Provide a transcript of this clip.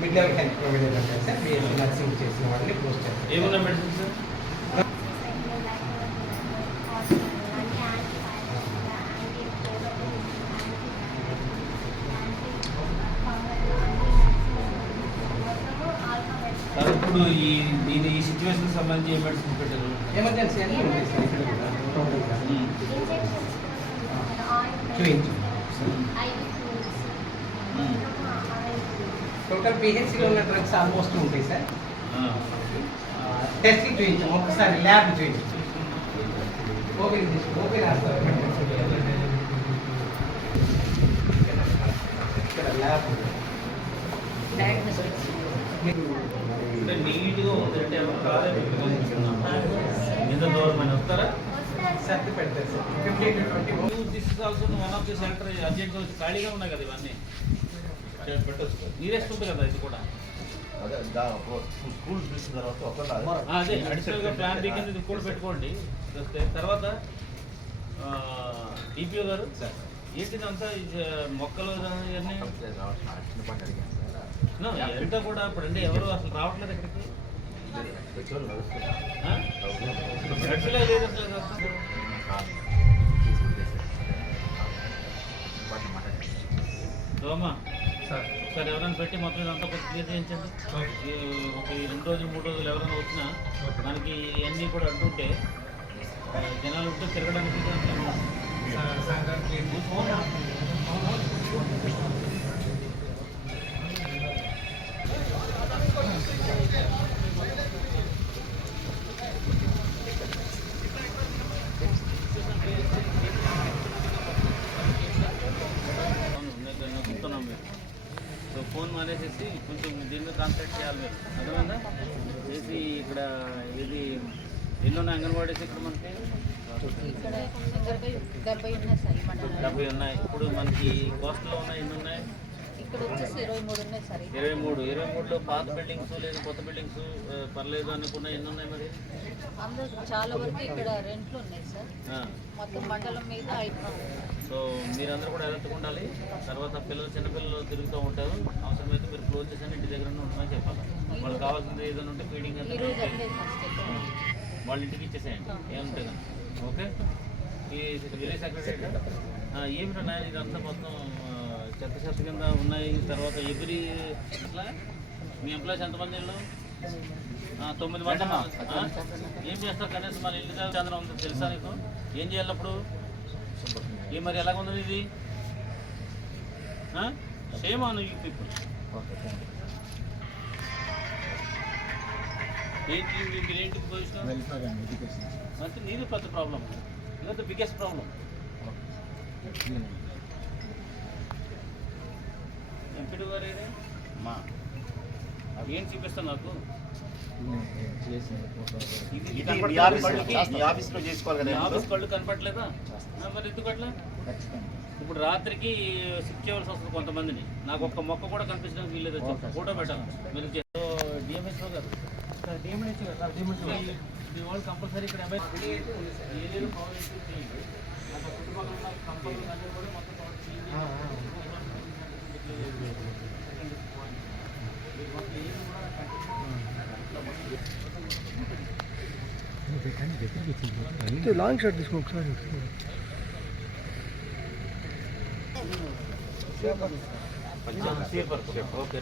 Mid level health provider అంటారు sir BSc nursing చేసిన వాళ్ళని పోస్ట్ చేస్తారు ఏమున్నా మెడిసిన్ సార్ ఇప్పుడు ఈ దీని ఈ సిచ్యువేషన్ సంబంధించి ఏ మెడిసిన్ పెట్టారు? ఎమర్జెన్సీ అన్నీ ఉంటాయి సార్. ఇక్కడ కూడా టోటల్గా చూపించు టోటల్ పిహెచ్సిలో ఉన్న డ్రగ్స్ ఆల్మోస్ట్ ఉంటాయి సార్ టెస్టింగ్ చూపించాం ఒకసారి ల్యాబ్ చూపించాం ఓపెన్ చేసి ఓపెన్ రాస్తారు ఇక్కడ ల్యాబ్ అంటే నీట్గా ఉంది అంటే ఎవరు కాలేదు ఎంత దూరం అని వస్తారా సర్ది పెడతారు sir fifty to twenty this is also one of the center urgent ఖాళీగా ఉన్నాయి కదా ఇవన్నీ. పెట్టచ్చు. నీరెస్ట్ ఉంది కదా ఇది కూడా. స్కూల్ చూసిన తర్వాత అదే. అడిషనల్గా ప్లాన్ బి కింద ఇది కూడా పెట్టుకోండి. వస్తే తర్వాత డిపిఓ గారు? ఏంటిది అంతా ఇది, మొక్కలు ఇవన్నీ? ఎంత కూడా ఇప్పుడు ఎవరు అసలు రావట్లేదు ఇక్కడికి? దోమ సార్. ఒకసారి ఎవరైనా పెట్టి మొత్తం ఇదంతా కొంచెం క్లియర్ చేయించండి. ఒక రెండు రోజులు మూడు రోజులు ఎవరైనా వచ్చినా మనకి ఇవన్నీ కూడా అంటుంటే జనాలు ఉంటే తిరగడానికి మానేసేసి కొంచెం దీని మీద కాన్సన్ట్రేట్ చేయాలి మీరు. అర్థమైందా? చేసి ఇక్కడ ఇది ఎన్ని ఉన్నాయి అంగన్వాడీస్ ఇక్కడ మనకి ఇక్కడ డెబ్బై ఉన్నాయి. ఇప్పుడు మనకి కోస్టల్లో ఉన్నాయి ఎన్ని ఉన్నాయి? ఇక్కడ వచ్చేసి ఇరవై మూడు ఉన్నాయి సార్. ఇరవై మూడు. ఇరవై మూడులో పాత బిల్డింగ్స్ లేదు కొత్త బిల్డింగ్స్ పర్లేదు అనుకున్న ఎన్ని ఉన్నాయి మరి? అందరూ చాలా వరకు ఇక్కడ రెంట్లు ఉన్నాయి సార్. ఆ, మొత్తం మండలం మీద ఐదు ఉన్నాయి. సో మీరందరూ కూడా ఎలర్ట్గా ఉండాలి. తర్వాత పిల్లలు చిన్నపిల్లలు తిరుగుతూ ఉంటారు. అవసరమైతే మీరు క్లోజ్ చేసి ఇంటి దగ్గర ఉంటుందని చెప్పాలి. వాళ్ళకి కావాల్సింది ఏదైనా ఉంటే ఫీడింగ్ వాళ్ళ ఇంటికి ఇచ్చేసేయండి. ఏముంటుంది? ఓకే? ఈ విలేజ్ సెక్రటరీ ఏమిటా నాయన ఇదంతా మొత్తం చెత్త చెత్త కింద ఉన్నాయి తర్వాత ఎవ్రీ ఇట్లా మీ ఎంప్లాయీస్ ఎంతమంది తొమ్మిది మంది? ఏం చేస్తారు కనీసం మన ఇల్లు చంద్రం ఉంది తెలుసా నీకు? ఏం చేయాలి అప్పుడు? ఏ మరి ఎలాగ ఉంది ఇది? సేమ్ ఆన్ యూ పీపుల్ ఏంటి మీరు ఏంటి పొజిషన్ అంటే నీది పెద్ద ప్రాబ్లం ఇదంతా బిగ్గెస్ట్ ప్రాబ్లం ఏం చూపిస్తాను నాకు? ఆఫీస్లో చేసుకోవాలి కదా ఆఫీస్ కళ్ళు కనపట్లేదా ఆ, మరి ఎందుకు అట్లా? ఇప్పుడు రాత్రికి షిఫ్ట్ చేయవలసి వస్తుంది కొంతమందిని. నాకు ఒక్క మొక్క కూడా కనిపించడానికి వీల్లేదు. ఫోటో పెట్టాలి. మీరు డిఎంహెచ్ఓ గారు మీ- వాళ్ళు కంపల్సరీ ఇక్కడ కూడా లాంగ్ షాట్ తీసుకో ఒకసారి. ఓకే